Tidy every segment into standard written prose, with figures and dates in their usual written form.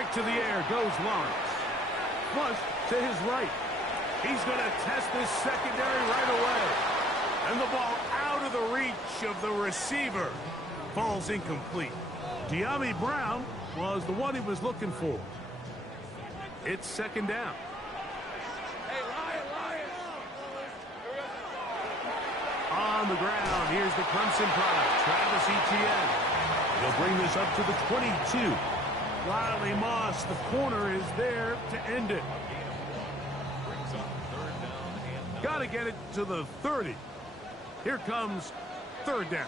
Strike to the air goes Lawrence. Flush to his right. He's going to test this secondary right away. And the ball out of the reach of the receiver. Falls incomplete. De'Ami Brown was the one he was looking for. It's second down. On the ground, here's the Clemson product, Travis Etienne. He'll bring this up to the 22. Riley Moss, the corner, is there to end it. Got to get it to the 30. Here comes third down.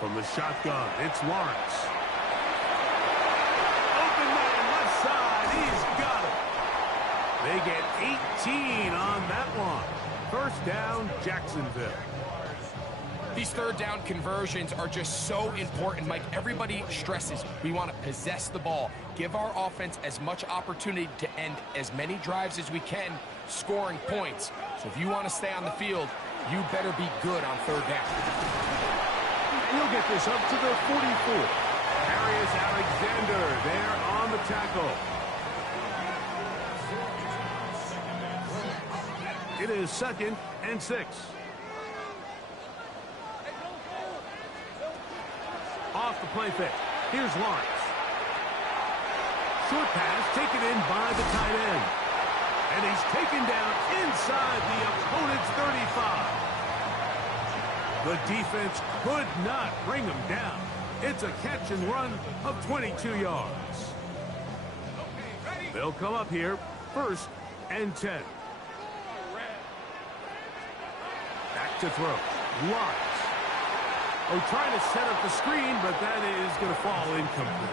From the shotgun, it's Lawrence. Open man, left side, he's got it. They get 18 on that one. First down, Jacksonville. These third down conversions are just so important, Mike. Everybody stresses we want to possess the ball, give our offense as much opportunity to end as many drives as we can, scoring points. So if you want to stay on the field, you better be good on third down. He'll get this up to the 44. Darius Alexander there on the tackle. It is 2nd and 6. Off the play fake. Here's Lawrence. Short pass taken in by the tight end. And he's taken down inside the opponent's 35. The defense could not bring him down. It's a catch and run of 22 yards. They'll come up here, 1st and 10. Back to throw. Lawrence. Oh, trying to set up the screen, but that is going to fall incomplete.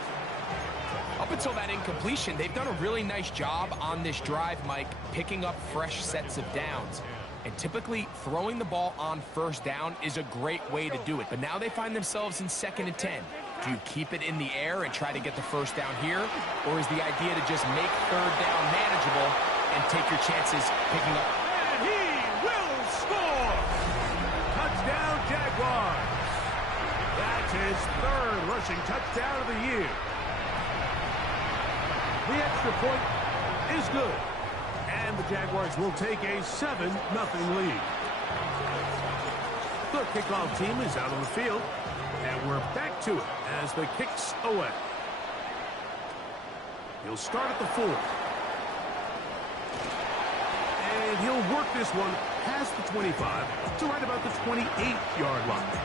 Up until that incompletion, they've done a really nice job on this drive, Mike, picking up fresh sets of downs. And typically, throwing the ball on first down is a great way to do it. But now they find themselves in 2nd and 10. Do you keep it in the air and try to get the first down here? Or is the idea to just make third down manageable and take your chances picking up? And he will score! Touchdown, Jaguars! That's his 3rd rushing touchdown of the year. The extra point is good. And the Jaguars will take a 7-0 lead. The kickoff team is out on the field. And we're back to it as the kick's away. He'll start at the 4. And he'll work this one past the 25 to right about the 28-yard line.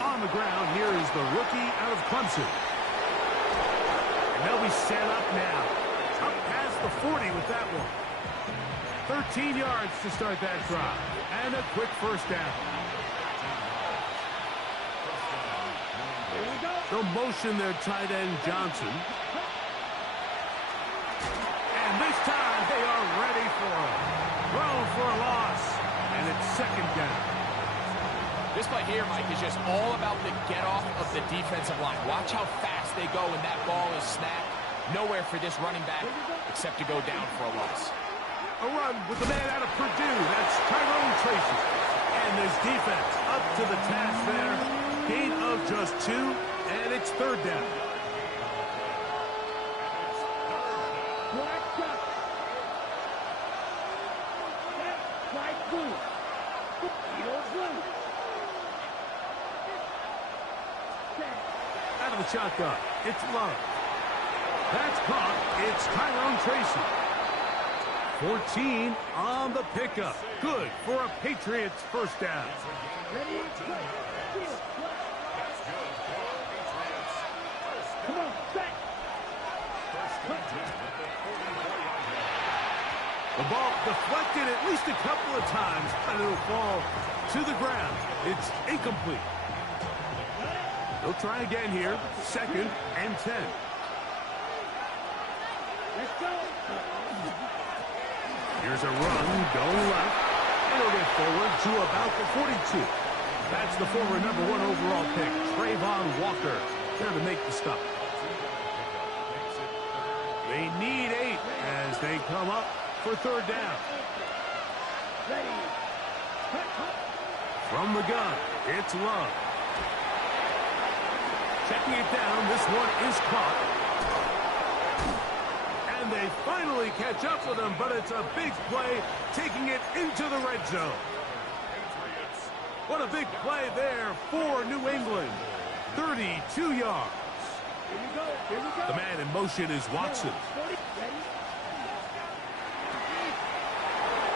On the ground, here is the rookie out of Clemson. And they'll be set up now. Up past the 40 with that one. 13 yards to start that drive. And a quick first down. They'll motion their tight end, Johnson. And this time they are ready for him. Thrown for a loss. And it's 2nd down. This play here, Mike, is just all about the get-off of the defensive line. Watch how fast they go when that ball is snapped. Nowhere for this running back except to go down for a loss. A run with the man out of Purdue. That's Tyrone Tracy. And this defense up to the task there. Gain of just 2, and it's 3rd down. Out of the shotgun, it's Love. That's caught. It's Tyrone Tracy. 14 on the pickup. Good for a Patriots first down. Come on, back. The ball deflected at least a couple of times, and it'll fall to the ground. It's incomplete. They'll try again here. 2nd and 10. Let's go. Here's a run going left. And it'll get forward to about the 42. That's the former #1 overall pick, Trayvon Walker, there to make the stop. They need 8 as they come up for third down. From the gun, it's Love. Checking it down, this one is caught. And they finally catch up with him, but it's a big play, taking it into the red zone. What a big play there for New England. 32 yards. The man in motion is Watson.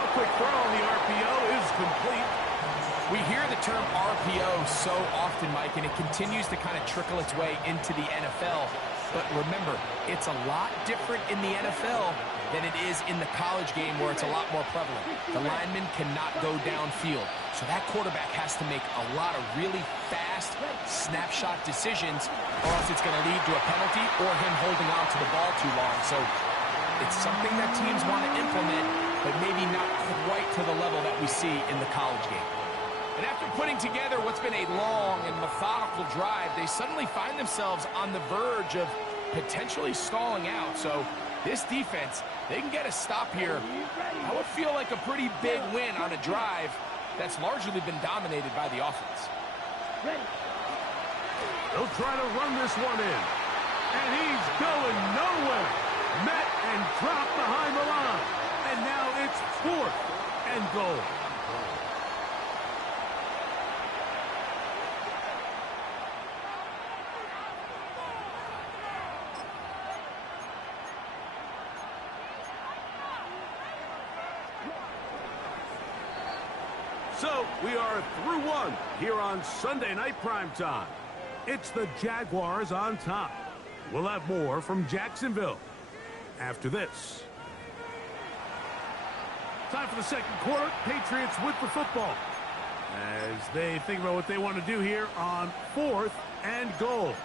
A quick throw on the RPO is complete. We hear the term RPO so often, Mike, and it continues to kind of trickle its way into the NFL. But remember, it's a lot different in the NFL than it is in the college game where it's a lot more prevalent. The lineman cannot go downfield. So that quarterback has to make a lot of really fast snapshot decisions, or else it's going to lead to a penalty or him holding on to the ball too long. So it's something that teams want to implement, but maybe not quite to the level that we see in the college game. And after putting together what's been a long and methodical drive, they suddenly find themselves on the verge of potentially stalling out. So this defense, they can get a stop here. That would feel like a pretty big win on a drive that's largely been dominated by the offense. They'll try to run this one in. And he's going nowhere. Met and dropped behind the line. And now it's 4th and goal. So, we are through one here on Sunday Night Primetime. It's the Jaguars on top. We'll have more from Jacksonville after this. Time for the second quarter. Patriots with the football as they think about what they want to do here on 4th and goal.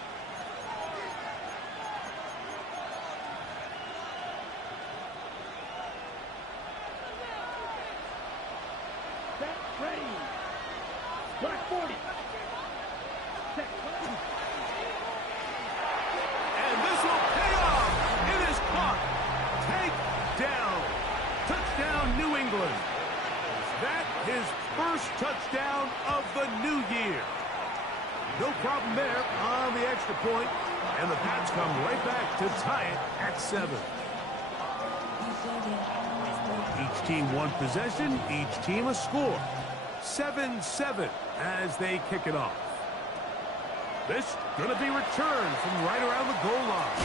And this will pay off. It is caught. Take down. Touchdown, New England. That his first touchdown of the new year. No problem there on the extra point, and the Pats come right back to tie it at 7. Each team one possession, each team a score. 7-7 as they kick it off. This going to be returned from right around the goal line.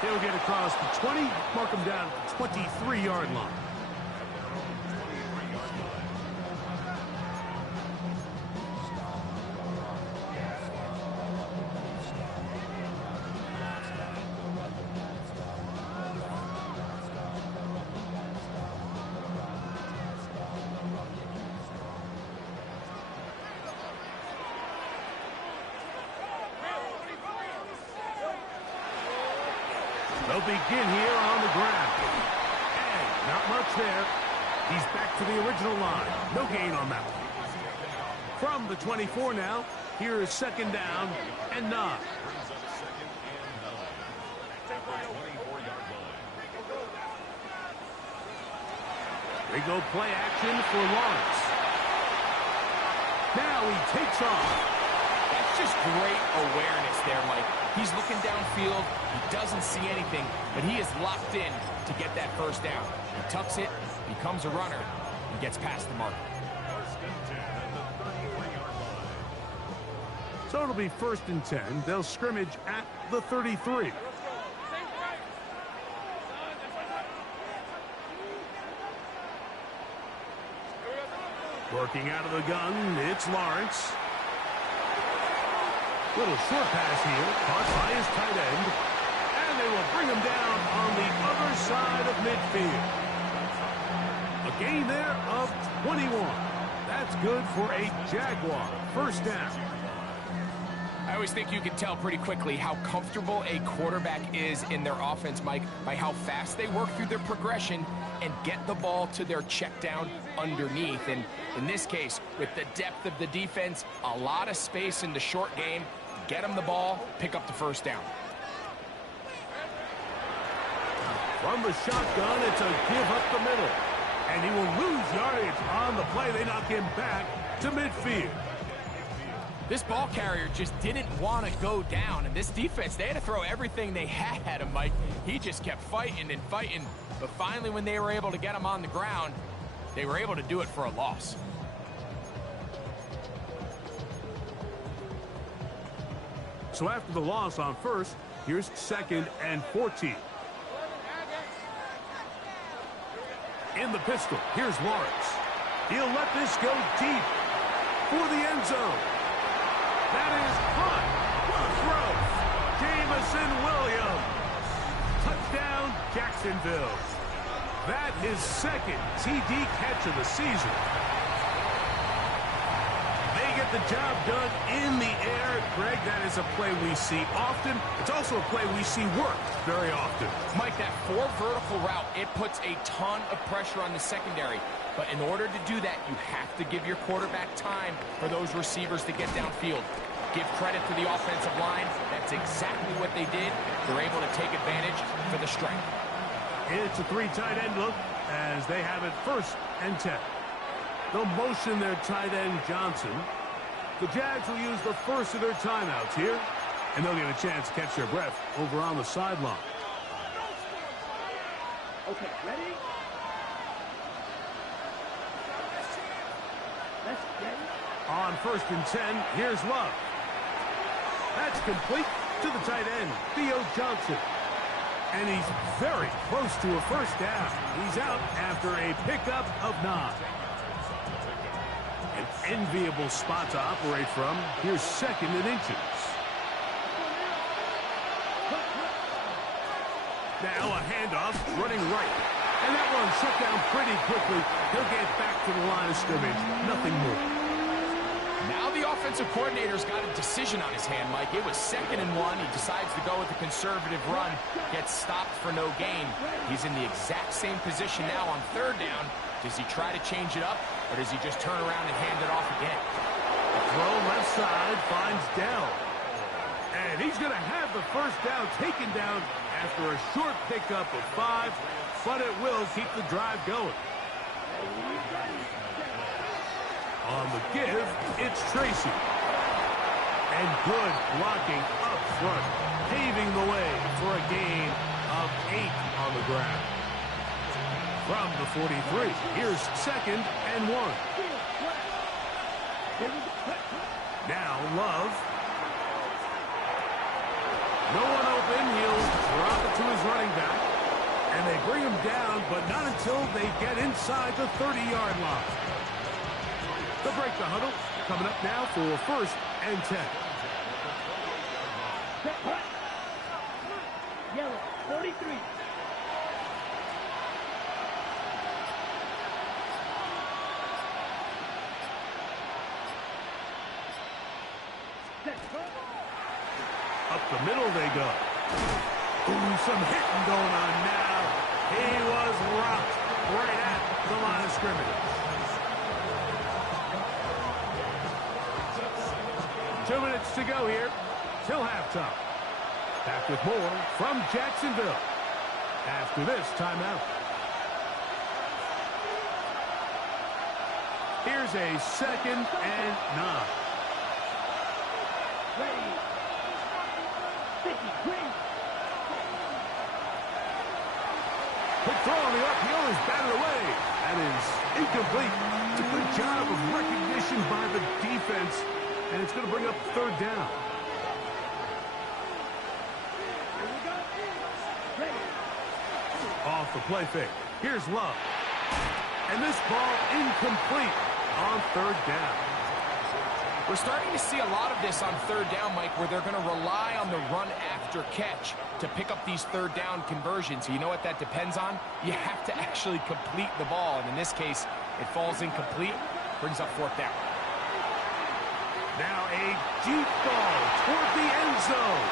He'll get across the 20, mark him down at the 23-yard line. They'll begin here on the ground. And not much there. He's back to the original line. No gain on that one. From the 24 now, here is 2nd down and 9. They go play action for Lawrence. Now he takes off. That's just great awareness there, Mike. He's looking downfield. He doesn't see anything, but he is locked in to get that first down. He tucks it, becomes a runner, and gets past the mark. So it'll be 1st and 10. They'll scrimmage at the 33. Working out of the gun, it's Lawrence. Little short pass here, caught by his tight end. And they will bring him down on the other side of midfield. A gain there of 21. That's good for a Jaguar. 1st down. I always think you can tell pretty quickly how comfortable a quarterback is in their offense, Mike, by how fast they work through their progression and get the ball to their check down underneath. And in this case, with the depth of the defense, a lot of space in the short game, get them the ball, pick up the first down. From the shotgun, it's a give up the middle. And he will lose yardage on the play. They knock him back to midfield. This ball carrier just didn't want to go down. And this defense, they had to throw everything they had at him, Mike. He just kept fighting and fighting. But finally, when they were able to get him on the ground, they were able to do it for a loss. So after the loss on first, here's 2nd and 14. In the pistol, here's Lawrence. He'll let this go deep for the end zone. That is caught. What a throw. Jamison Williams. Touchdown, Jacksonville. That is 2nd TD catch of the season. They get the job done in the air. Greg, that is a play we see often. It's also a play we see work very often. Mike, that 4 vertical route, it puts a ton of pressure on the secondary. But in order to do that, you have to give your quarterback time for those receivers to get downfield. Give credit to the offensive line. That's exactly what they did. They're able to take advantage for the strength. It's a 3 tight end look as they have it 1st and 10. They'll motion their tight end Johnson. The Jags will use the first of their timeouts here, and they'll get a chance to catch their breath over on the sideline. Okay, ready? Let's get it. On 1st and 10, here's Love. That's complete to the tight end, Theo Johnson. And he's very close to a first down. He's out after a pickup of 9. An enviable spot to operate from. Here's 2nd and inches. Now a handoff, running right. And that one shut down pretty quickly. He'll get back to the line of scrimmage. Nothing more. Now the offensive coordinator's got a decision on his hand, Mike. It was 2nd and 1. He decides to go with a conservative run. Gets stopped for no gain. He's in the exact same position now on 3rd down. Does he try to change it up, or does he just turn around and hand it off again? The throw left side finds Dell. And he's going to have the first down taken down after a short pickup of 5, but it will keep the drive going. On the give, it's Tracy. And good blocking up front, paving the way for a gain of 8 on the ground. From the 43, here's 2nd and 1. Now Love. No one open. He'll drop it to his running back. And they bring him down, but not until they get inside the 30-yard line. They'll break the huddle. Coming up now for 1st and 10. Yellow, 43. Up the middle they go. Ooh, some hitting going on now. He was rocked right at the line of scrimmage. 2 minutes to go here till halftime. Back with more from Jacksonville after this timeout. Here's a 2nd and 9. Ready. 53. Quick throw on the RPO is batted away. That is incomplete. It's a good job of recognition by the defense, and it's going to bring up 3rd down. Here we go. Ready. Off the play fake. Here's Love. And this ball incomplete on 3rd down. We're starting to see a lot of this on 3rd down, Mike, where they're going to rely on the run after catch to pick up these 3rd down conversions. You know what that depends on? You have to actually complete the ball, and in this case, it falls incomplete, brings up 4th down. Now a deep ball toward the end zone.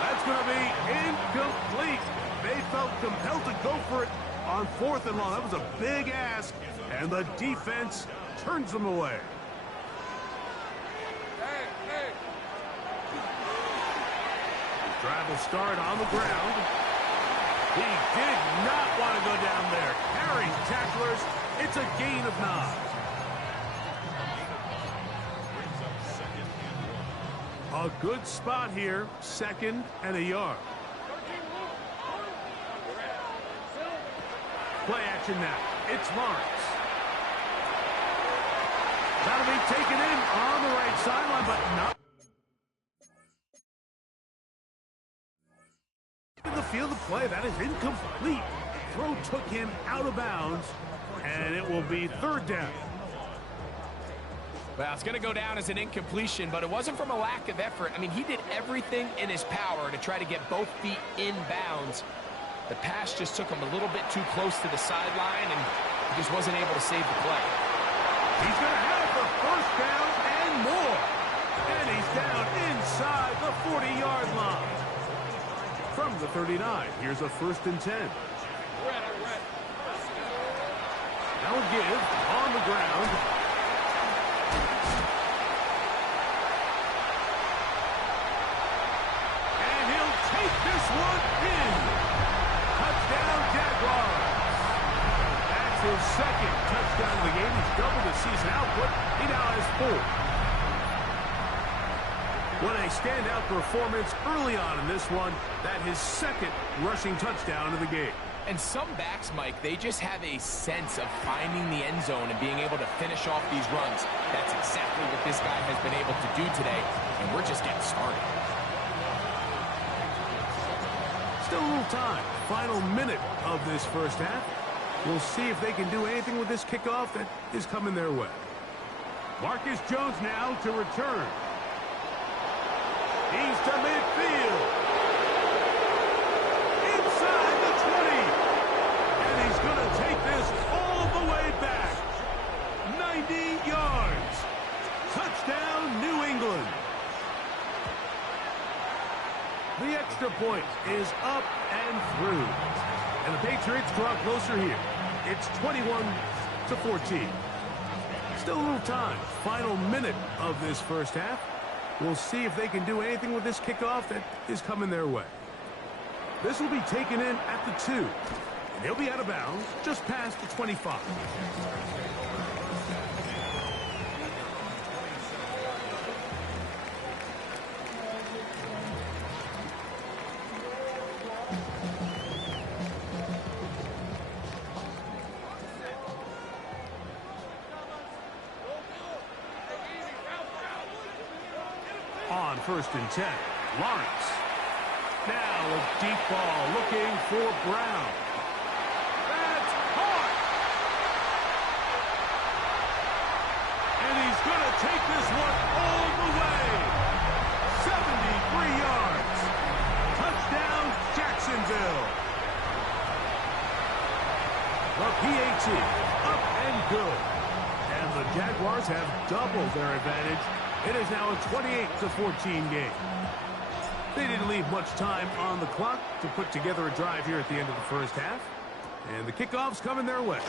That's going to be incomplete. They felt compelled to go for it on 4th and long. That was a big ask, and the defense turns them away. His drive will start on the ground. He did not want to go down there. Carrying tacklers, it's a gain of 9. A good spot here, 2nd and a yard. Play action now. It's Lawrence. That'll be taken in on the right sideline, but not in the field of play. That is incomplete. Throw took him out of bounds, and it will be 3rd down. Well, it's going to go down as an incompletion, but it wasn't from a lack of effort. I mean, he did everything in his power to try to get both feet in bounds. The pass just took him a little bit too close to the sideline, and he just wasn't able to save the play. He's going to have the 1st down and more. And he's down inside the 40-yard line. From the 39, here's a 1st and 10. Now a give on the ground. And he'll take this one in. Touchdown, Jaguars. That's his 2nd touchdown of the game. He's doubled his season output. He now has 4. What a standout performance early on in this one. That his 2nd rushing touchdown of the game. And some backs, Mike, they just have a sense of finding the end zone and being able to finish off these runs. That's exactly what this guy has been able to do today, and we're just getting started. Still a little time. Final minute of this 1st half. We'll see if they can do anything with this kickoff that is coming their way. Marcus Jones now to return. He's to midfield. Inside the 20. And he's going to take this all the way back. 90 yards. Touchdown, New England. The extra point is up and through. And the Patriots draw closer here. It's 21-14. Still a little time. Final minute of this 1st half. We'll see if they can do anything with this kickoff that is coming their way. This will be taken in at the 2. And he'll be out of bounds just past the 25. On 1st and 10, Lawrence. Now a deep ball looking for Brown. That's hard. And he's going to take this one all the way. 73 yards. Touchdown, Jacksonville. The PAT up and good. And the Jaguars have doubled their advantage. It is now a 28-14 game. They didn't leave much time on the clock to put together a drive here at the end of the 1st half. And the kickoff's coming their way.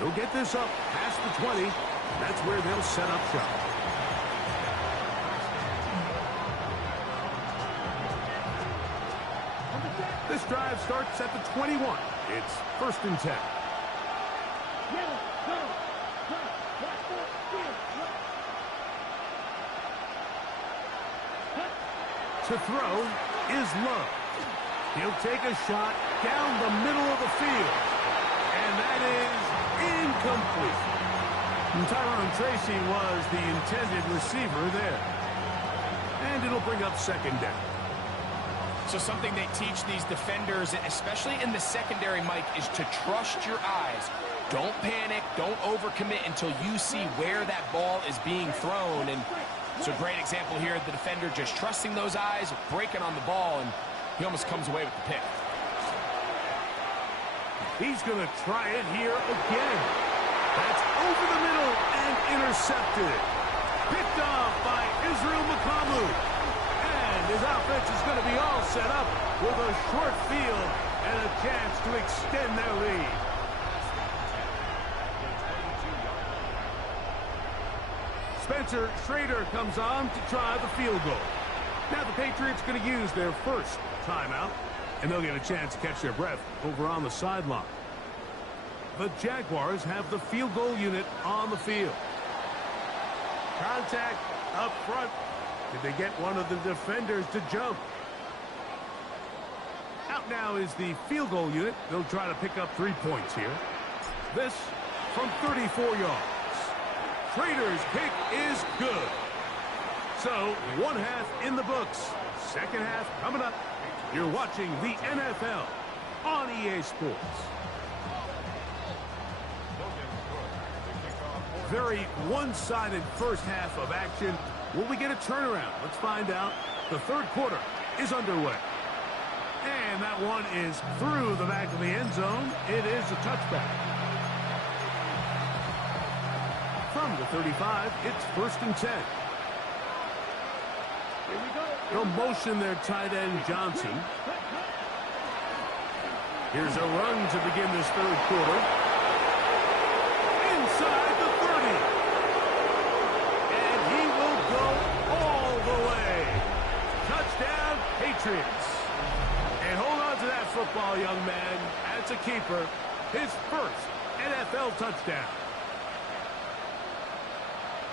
They'll get this up past the 20. That's where they'll set up shop. This drive starts at the 21. It's 1st and 10. To throw is Love. He'll take a shot down the middle of the field. And that is incomplete. And Tyrone Tracy was the intended receiver there. And it'll bring up 2nd down. So something they teach these defenders, especially in the secondary, Mike, is to trust your eyes. Don't panic. Don't overcommit until you see where that ball is being thrown. And it's a great example here. The defender just trusting those eyes, breaking on the ball, and he almost comes away with the pick. He's going to try it here again. That's over the middle and intercepted. Picked off by Israel McCollum. And his offense is going to be all set up with a short field and a chance to extend their lead. Spencer Schrader comes on to try the field goal. Now the Patriots going to use their first timeout, and they'll get a chance to catch their breath over on the sideline. The Jaguars have the field goal unit on the field. Contact up front. Did they get one of the defenders to jump? Out now is the field goal unit. They'll try to pick up 3 points here. This from 34 yards. Schrader's kick is good. So, one half in the books. Second half coming up. You're watching the NFL on EA Sports. Very one-sided first half of action. Will we get a turnaround? Let's find out. The third quarter is underway. And that one is through the back of the end zone. It is a touchback. From the 35, it's 1st and 10. Here we go. They'll motion their tight end, Johnson. Here's a run to begin this third quarter. Inside the 30. And he will go all the way. Touchdown, Patriots. And hold on to that football, young man. That's a keeper. His first NFL touchdown.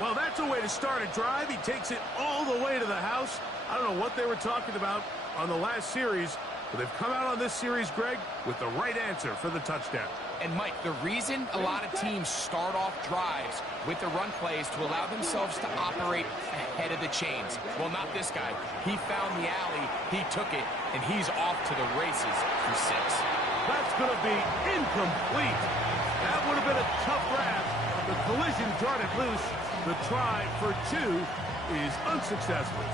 Well, that's a way to start a drive. He takes it all the way to the house. I don't know what they were talking about on the last series, but they've come out on this series, Greg, with the right answer for the touchdown. And, Mike, the reason a lot of teams start off drives with the run plays to allow themselves to operate ahead of the chains. Well, not this guy. He found the alley, he took it, and he's off to the races for 6. That's going to be incomplete. That would have been a tough grab. The collision darted loose. The try for 2 is unsuccessful.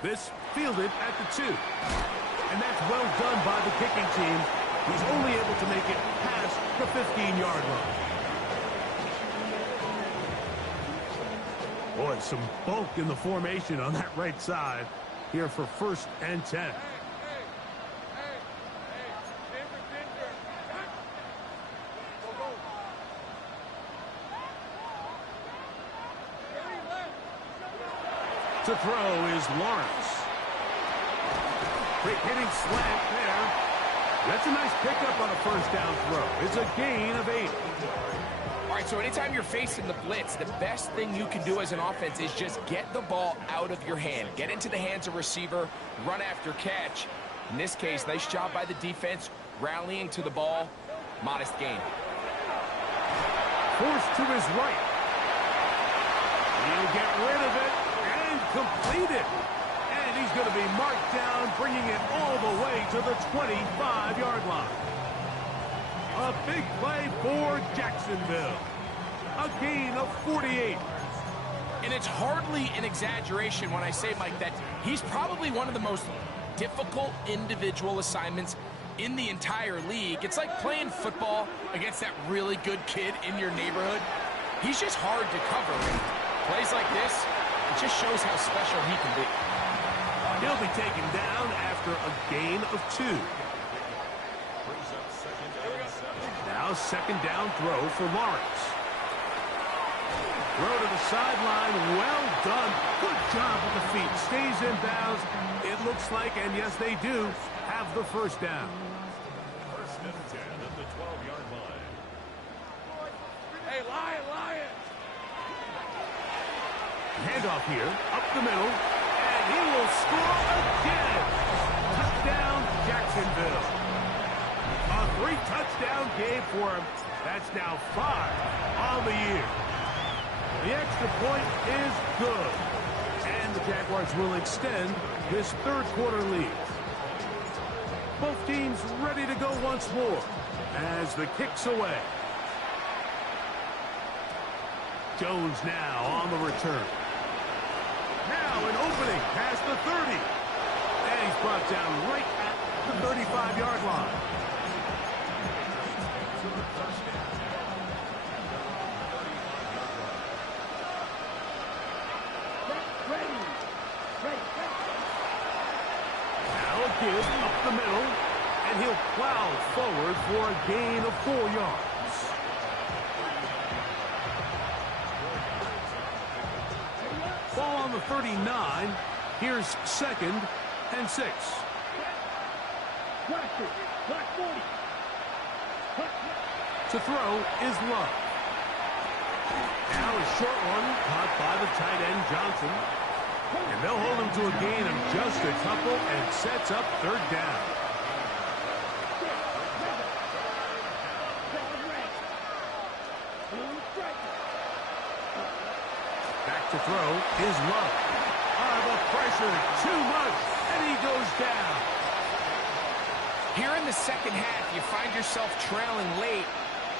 This fielded at the 2. And that's well done by the kicking team. He's only able to make it past the 15-yard line. Boy, some bulk in the formation on that right side here for 1st and 10. To throw is Lawrence. Quick hitting slant there. That's a nice pickup on a first down throw. It's a gain of 8. All right, so anytime you're facing the blitz, the best thing you can do as an offense is just get the ball out of your hand. Get into the hands of receiver, run after catch. In this case, nice job by the defense, rallying to the ball. Modest gain. Forced to his right. He'll get rid of it. Completed. And he's going to be marked down, bringing it all the way to the 25-yard line. A big play for Jacksonville. A gain of 48. And it's hardly an exaggeration when I say, Mike, that he's probably one of the most difficult individual assignments in the entire league. It's like playing football against that really good kid in your neighborhood. He's just hard to cover. And plays like this, it just shows how special he can be. He'll be taken down after a gain of 2. Now 2nd down throw for Lawrence. Throw to the sideline. Well done. Good job with the feet. Stays in bounds. It looks like, and yes, they do, have the first down. 1st and 10 at the 12-yard line. Hey, Lion! Handoff here, up the middle, and he will score again. Touchdown, Jacksonville. A 3-touchdown game for him. That's now 5 on the year. The extra point is good. And the Jaguars will extend this third quarter lead. Both teams ready to go once more as the kick's away. Jones now on the return. Now an opening past the 30. And he's brought down right at the 35-yard line. give up the middle, and he'll plow forward for a gain of 4 yards. Ball on the 39. Here's 2nd and 6. To throw is Love. Now a short one caught by the tight end Johnson. And they'll hold him to a gain of just a couple and sets up 3rd down. Back to throw is Love. The pressure too much, and he goes down. Here in the second half, you find yourself trailing late.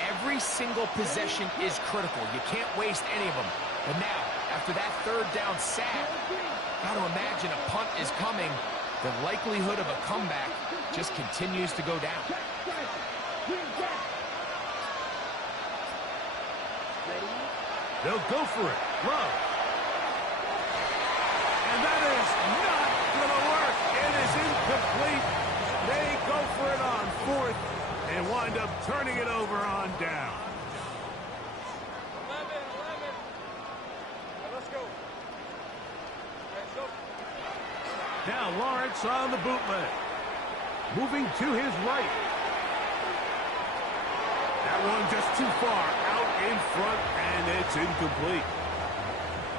Every single possession is critical. You can't waste any of them. But now, after that 3rd down sack, got to imagine a punt is coming. The likelihood of a comeback just continues to go down. They'll go for it. Love. And that is not going to work. It is incomplete. They go for it on 4th and wind up turning it over on down. 11. Let's go. Now Lawrence on the bootleg. Moving to his right. That one just too far out in front, and it's incomplete.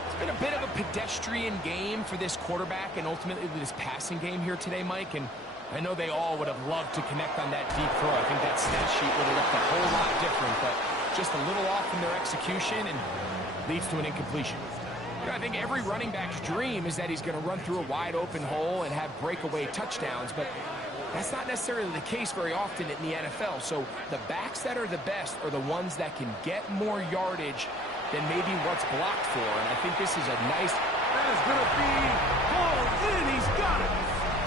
It's been a bit of a pedestrian game for this quarterback and ultimately this passing game here today, Mike. And I know they all would have loved to connect on that deep throw. I think that stat sheet would have looked a whole lot different, but just a little off in their execution and leads to an incompletion. You know, I think every running back's dream is that he's going to run through a wide open hole and have breakaway touchdowns, but that's not necessarily the case very often in the NFL. So the backs that are the best are the ones that can get more yardage than maybe what's blocked for. And I think this is a nice... That is going to be hauled in. He's got it.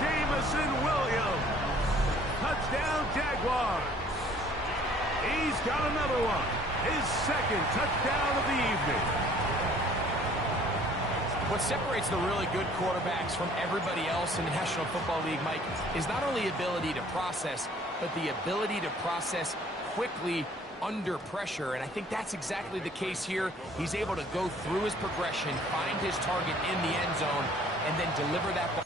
Jamison Williams. Touchdown, Jaguars. He's got another one. His 2nd touchdown of the evening. What separates the really good quarterbacks from everybody else in the National Football League, Mike, is not only ability to process, but the ability to process quickly under pressure. And I think that's exactly the case here. He's able to go through his progression, find his target in the end zone, and then deliver that ball.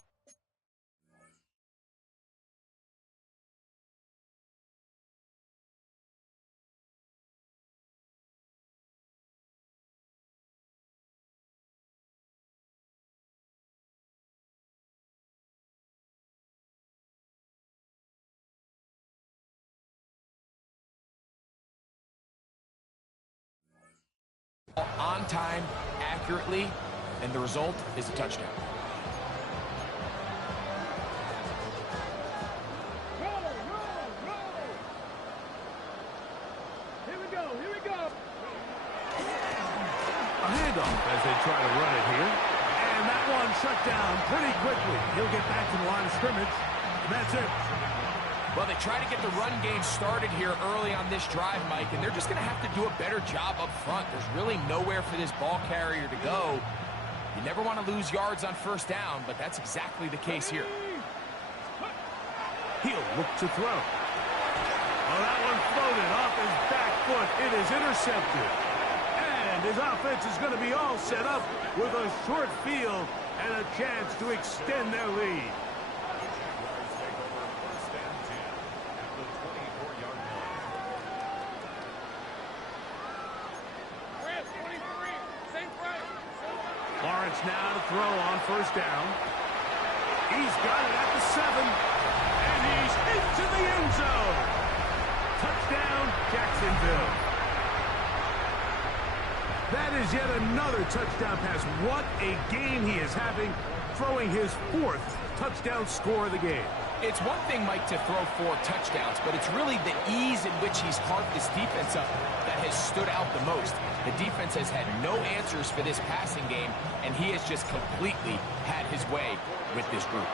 On time, accurately, and the result is a touchdown. Here we go. A handoff as they try to run it here. And that one shut down pretty quickly. He'll get back to the line of scrimmage. And that's it. Well, they try to get the run game started here early on this drive, Mike, and they're just going to have to do a better job up front. There's really nowhere for this ball carrier to go. You never want to lose yards on 1st down, but that's exactly the case here. He'll look to throw. Oh, that one floated off his back foot. It is intercepted. And his offense is going to be all set up with a short field and a chance to extend their lead. Lawrence now to throw on 1st down. He's got it at the 7, and he's into the end zone. Touchdown, Jacksonville. That is yet another touchdown pass. What a game he is having, throwing his 4th touchdown score of the game. It's one thing, Mike, to throw 4 touchdowns, but it's really the ease in which he's carved this defense up that has stood out the most. The defense has had no answers for this passing game, and he has just completely had his way with this group.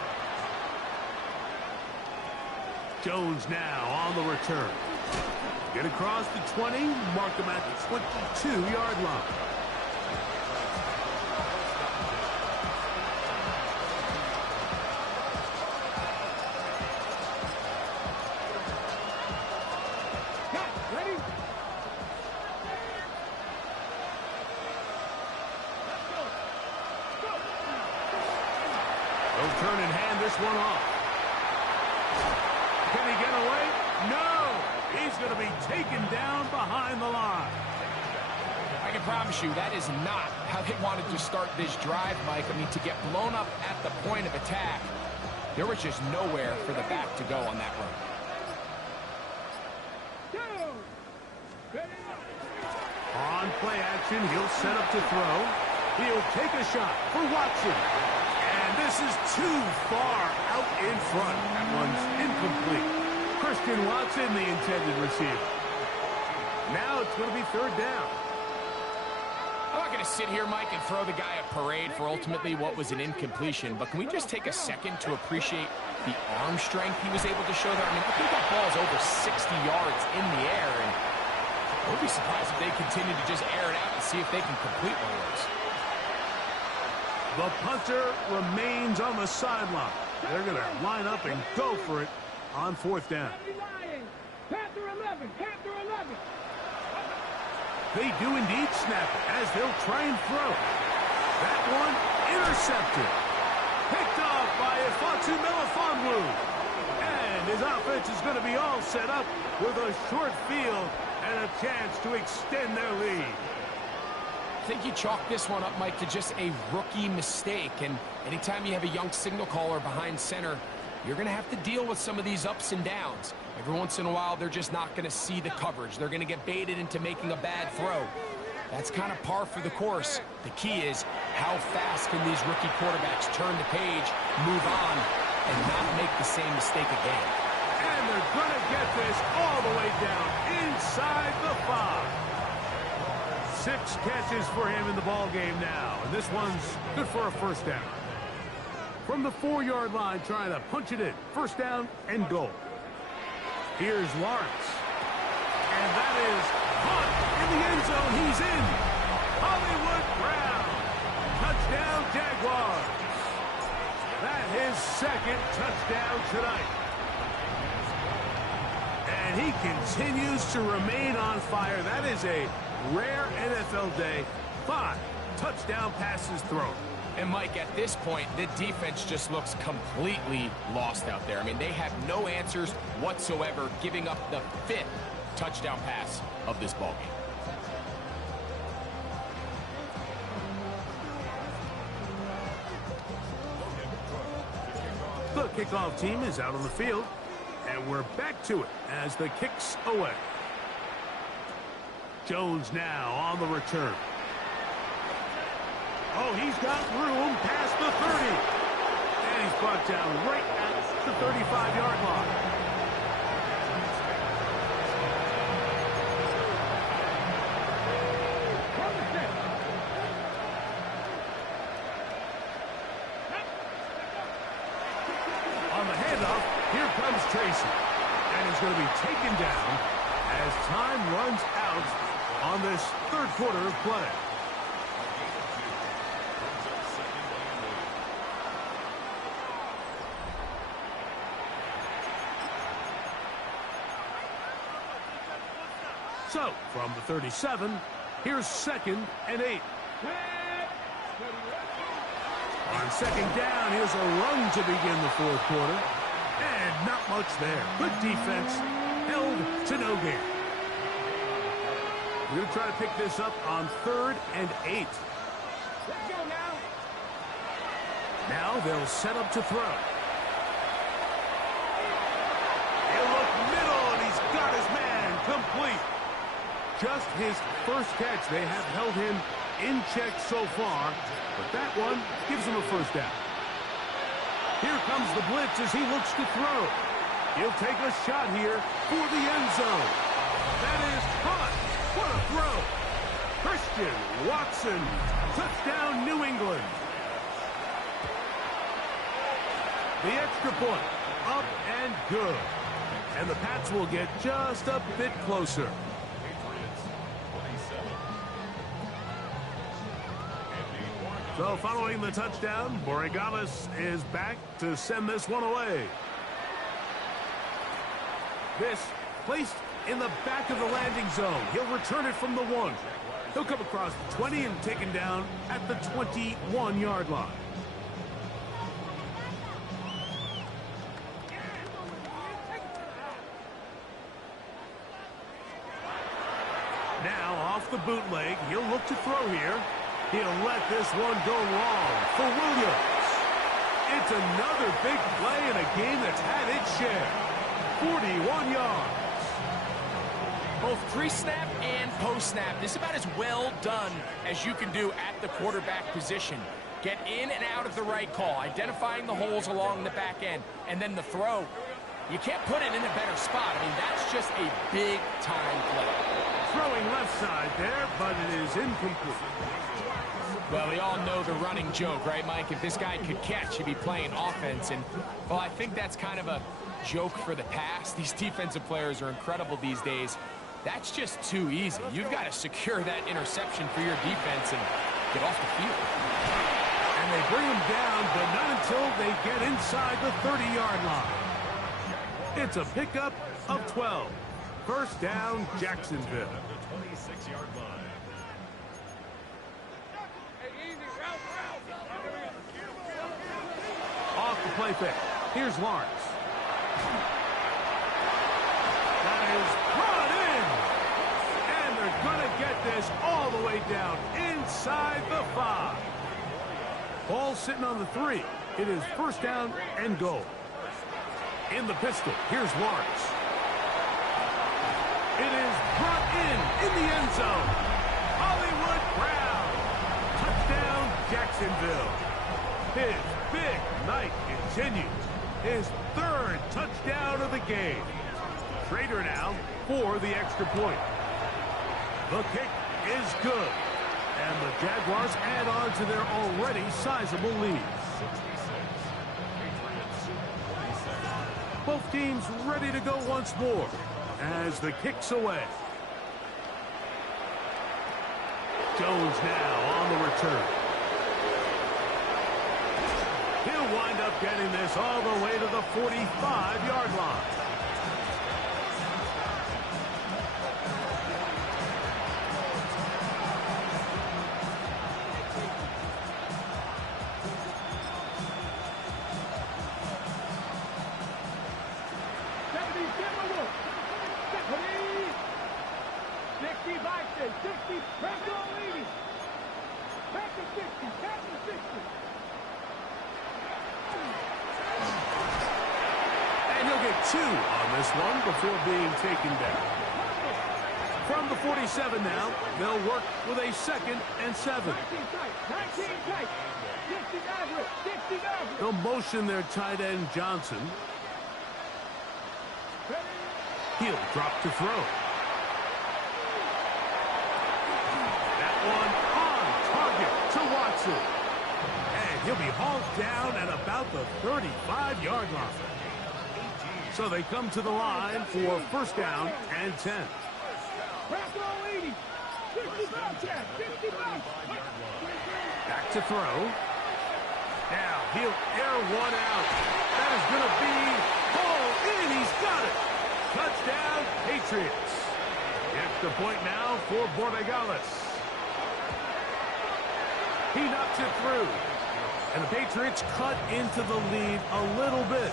Jones now on the return. Get across the 20, mark him at the 22-yard line. this one off. Can he get away? No! He's going to be taken down behind the line. I can promise you that is not how they wanted to start this drive, Mike. I mean, to get blown up at the point of attack, there was just nowhere for the back to go on that run. On play action, he'll set up to throw. He'll take a shot for Watson. And this is too far out in front. That one's incomplete. Christian Watson, the intended receiver. Now it's going to be third down. I'm not going to sit here, Mike, and throw the guy a parade for ultimately what was an incompletion, but can we just take a second to appreciate the arm strength he was able to show there? I mean, I think that ball's over 60 yards in the air, and I would be surprised if they continue to just air it out and see if they can complete one of those. The punter remains on the sideline. They're going to line up and go for it on fourth down. Panther 11, Panther 11. They do indeed snap it as they'll try and throw. That one intercepted. Picked off by Wk2 and his offense is going to be all set up with a short field and a chance to extend their lead. I think you chalk this one up, Mike, to just a rookie mistake. And anytime you have a young signal caller behind center, you're going to have to deal with some of these ups and downs. Every once in a while, they're just not going to see the coverage. They're going to get baited into making a bad throw. That's kind of par for the course. The key is how fast can these rookie quarterbacks turn the page, move on, and not make the same mistake again. And they're going to get this all the way down inside the 5. 6 catches for him in the ball game now, and this one's good for a first down. From the 4-yard line, trying to punch it in. First down and goal. Here's Lawrence. And that is caught in the end zone. He's in. Hollywood Brown. Touchdown, Jaguars. That his second touchdown tonight. And he continues to remain on fire. That is a rare NFL day. 5 touchdown passes thrown. And, Mike, at this point, the defense just looks completely lost out there. I mean, they have no answers whatsoever, giving up the 5th touchdown pass of this ballgame. The kickoff team is out on the field, and we're back to it as the kick's away. Jones now on the return. Oh, he's got room past the 30. And he's brought down right at the 35-yard line. On the handoff, here comes Tracy. And he's going to be taken down as time runs out on this third quarter of play. So, from the 37, here's 2nd and 8. On 2nd down, here's a run to begin the fourth quarter. And not much there. Good defense, held to no gain. We're going to try to pick this up on 3rd and 8. Let's go now. Now they'll set up to throw. He'll look middle, and he's got his man complete. Just his first catch. They have held him in check so far, but that one gives him a first down. Here comes the blitz as he looks to throw. He'll take a shot here for the end zone. That is caught. What a throw. Christian Watson. Touchdown, New England. The extra point. Up and good. And the Pats will get just a bit closer. So following the touchdown, Borregales is back to send this one away. This placed in the back of the landing zone. He'll return it from the 1. He'll come across the 20 and taken down at the 21-yard line. Now off the bootleg, he'll look to throw here. He'll let this one go long for Williams. It's another big play in a game that's had its share. 41 yards. Both pre-snap and post-snap, this is about as well done as you can do at the quarterback position. Get in and out of the right call, identifying the holes along the back end, and then the throw. You can't put it in a better spot. I mean, that's just a big-time play. Throwing left side there, but it is incomplete. Well, we all know the running joke, right, Mike? If this guy could catch, he'd be playing offense. And, well, I think that's kind of a joke for the past. These defensive players are incredible these days. That's just too easy. You've got to secure that interception for your defense and get off the field. And they bring him down, but not until they get inside the 30-yard line. It's a pickup of 12. First down, Jacksonville. The 26-yard line. Off the play fake. Here's Lawrence. That is brought in. And they're going to get this all the way down inside the 5. Ball sitting on the 3. It is first down and goal. In the pistol, here's Lawrence. It is brought in the end zone. Hollywood Brown. Touchdown, Jacksonville. His big night continues. His 3rd touchdown of the game. Trader now for the extra point. The kick is good. And the Jaguars add on to their already sizable lead. Both teams ready to go once more as the kick's away. Jones now on the return. He'll wind up getting this all the way to the 45-yard line. Two on this one before being taken down. From the 47 now, they'll work with a 2nd and 7. They'll motion their tight end Johnson. He'll drop to throw. That one on target to Watson. And he'll be hauled down at about the 35-yard line. So they come to the line for first down and 10. Back to throw. Now he'll air one out. That is going to be hauled in. He's got it. Touchdown, Patriots. Extra point now for Borregales. He knocks it through. And the Patriots cut into the lead a little bit.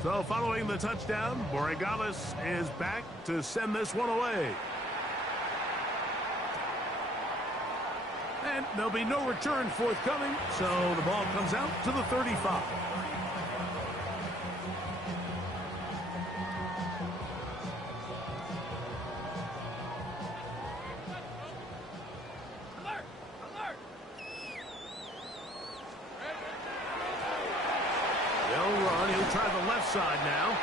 So following the touchdown, Borregales is back to send this one away. And there'll be no return forthcoming, so the ball comes out to the 35. Try the left side now,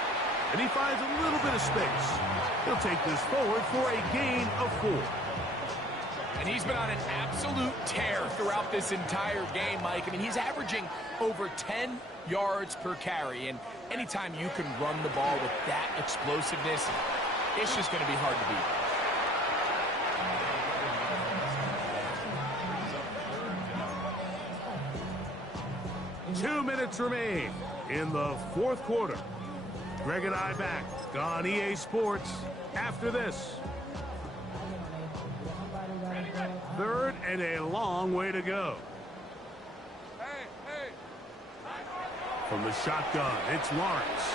and he finds a little bit of space. He'll take this forward for a gain of 4. And he's been on an absolute tear throughout this entire game, Mike. I mean, he's averaging over 10 yards per carry, and anytime you can run the ball with that explosiveness, it's just going to be hard to beat. 2 minutes remain in the 4th quarter. Greg and I back on EA Sports after this. Third and a long way to go. From the shotgun, it's Lawrence.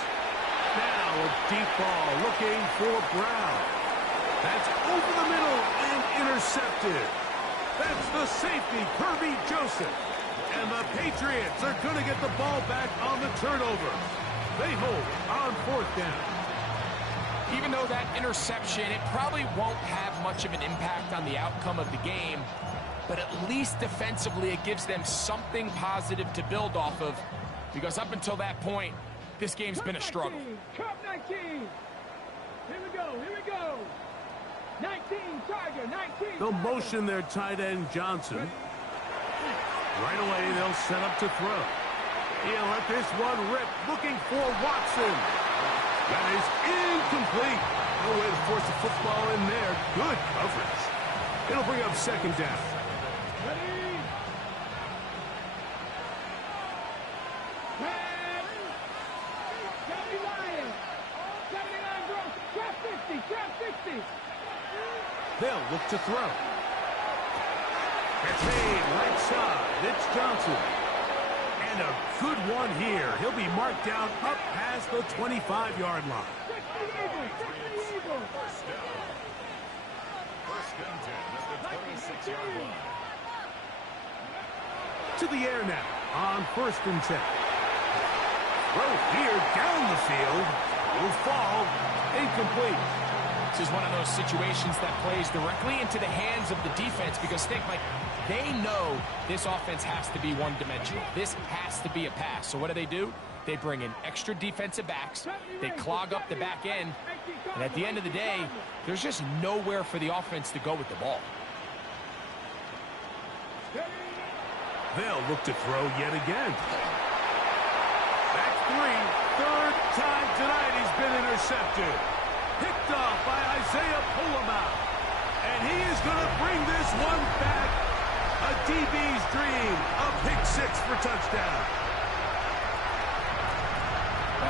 Now a deep ball looking for Brown. That's over the middle and intercepted. That's the safety, Kirby Joseph. And the Patriots are going to get the ball back on the turnover. They hold on fourth down. Even though that interception, it probably won't have much of an impact on the outcome of the game, but at least defensively it gives them something positive to build off of, because up until that point, this game's been a struggle. Trump 19. Here we go. Here we go. 19, Tiger, 19. They'll motion their tight end, Johnson. Right away, they'll set up to throw. He'll let this one rip, looking for Watson. That is incomplete. No way to force the football in there. Good coverage. It'll bring up second down. Ready. Johnny Ryan. 79 gross. Trap 50. Trap 60. They'll look to throw. It's made right side. It's Johnson. And a good one here. He'll be marked down up past the 25-yard line. First and 10 at the 26-yard line. To the air now on first and 10. Throw here down the field. Will fall. Incomplete. This is one of those situations that plays directly into the hands of the defense, because think, like, they know this offense has to be one-dimensional. This has to be a pass. So what do? They bring in extra defensive backs. They clog up the back end. And at the end of the day, there's just nowhere for the offense to go with the ball. They'll look to throw yet again. That's three. Third time tonight he's been intercepted. Picked off by Isaiah Pulama. And he is going to bring this one back. A DB's dream. A pick six for touchdown.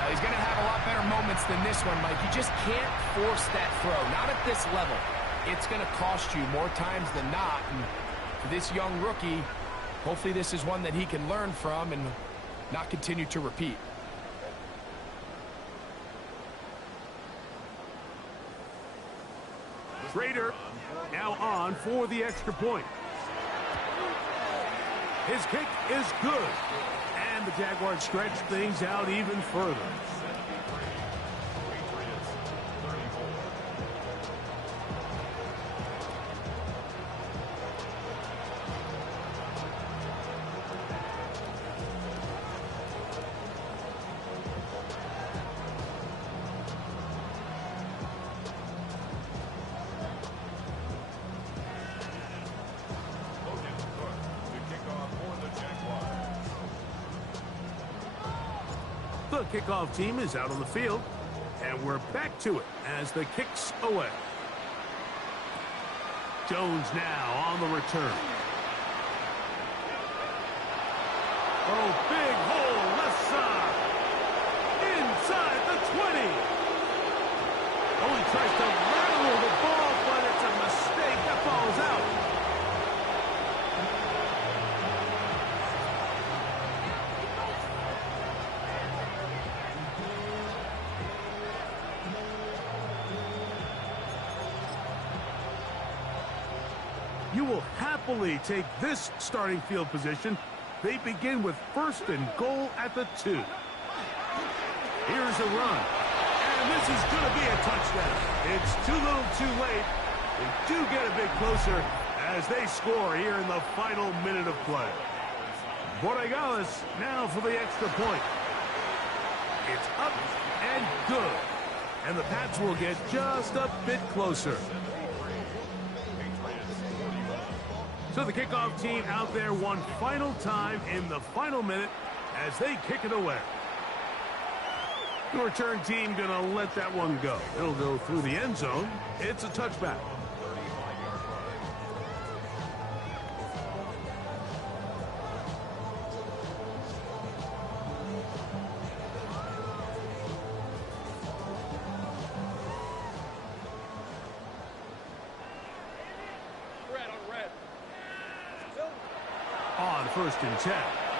He's going to have a lot better moments than this one, Mike. You just can't force that throw. Not at this level. It's going to cost you more times than not. And for this young rookie, hopefully this is one that he can learn from and not continue to repeat. Schrader now on for the extra point. His kick is good. And the Jaguars stretch things out even further. The kickoff team is out on the field, and we're back to it as the kick's away. Jones now on the return. Oh, big hole left side. Inside the 20. Oh, he tries to rattle the ball, but it's a mistake. That ball's out. You will happily take this starting field position. They begin with first and goal at the 2. Here's a run. And this is going to be a touchdown. It's too little too late. They do get a bit closer as they score here in the final minute of play. Borregales now for the extra point. It's up and good. And the Pats will get just a bit closer. So the kickoff team out there one final time in the final minute as they kick it away. The return team going to let that one go. It'll go through the end zone. It's a touchback. first and 10.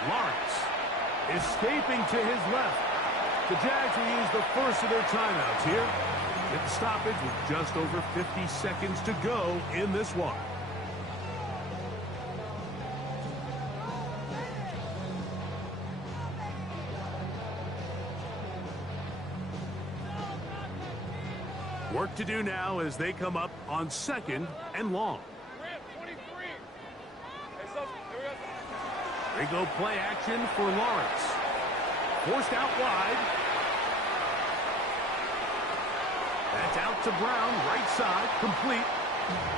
Lawrence escaping to his left. The Jags will use the first of their timeouts here. Get the stoppage with just over 50 seconds to go in this one. Work to do now as they come up on 2nd and long. They go play action for Lawrence. Forced out wide. That's out to Brown, right side, complete.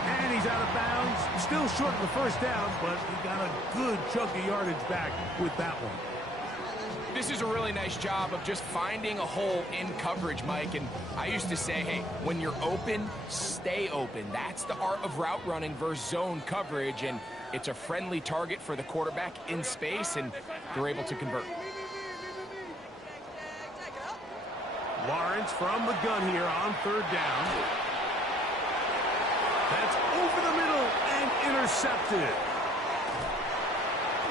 And he's out of bounds. Still short of the first down, but he got a good chunk of yardage back with that one. This is a really nice job of just finding a hole in coverage, Mike. And I used to say, hey, when you're open, stay open. That's the art of route running versus zone coverage. And it's a friendly target for the quarterback in space, and they're able to convert. Lawrence from the gun here on 3rd down. That's over the middle and intercepted.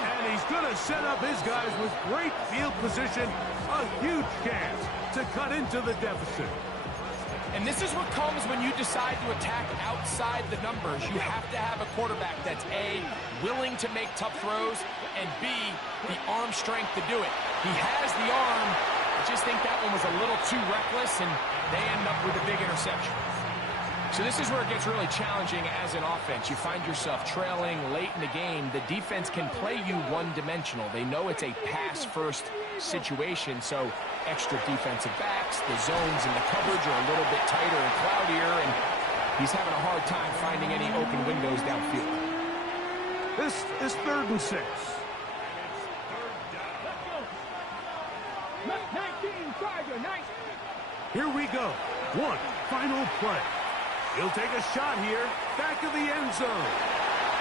And he's going to set up his guys with great field position. A huge chance to cut into the deficit. And this is what comes when you decide to attack outside the numbers. You have to have a quarterback that's A, willing to make tough throws, and B, the arm strength to do it. He has the arm. I just think that one was a little too reckless, and they end up with a big interception. So this is where it gets really challenging as an offense. You find yourself trailing late in the game. The defense can play you one-dimensional. They know it's a pass-first situation, so extra defensive backs, the zones and the coverage are a little bit tighter and cloudier, and he's having a hard time finding any open windows downfield. This is 3rd and 6. 19, Charger, 19. Here we go. One final play. He'll take a shot here, back of the end zone.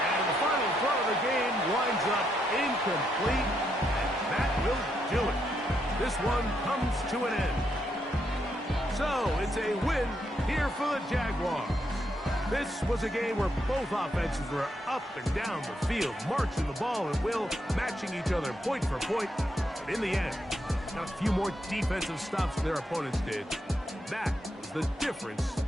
And the final throw of the game winds up incomplete, and that will do it. This one comes to an end. So it's a win here for the Jaguars. This was a game where both offenses were up and down the field, marching the ball at will, matching each other point for point. But in the end, got a few more defensive stops than their opponents did. That was the difference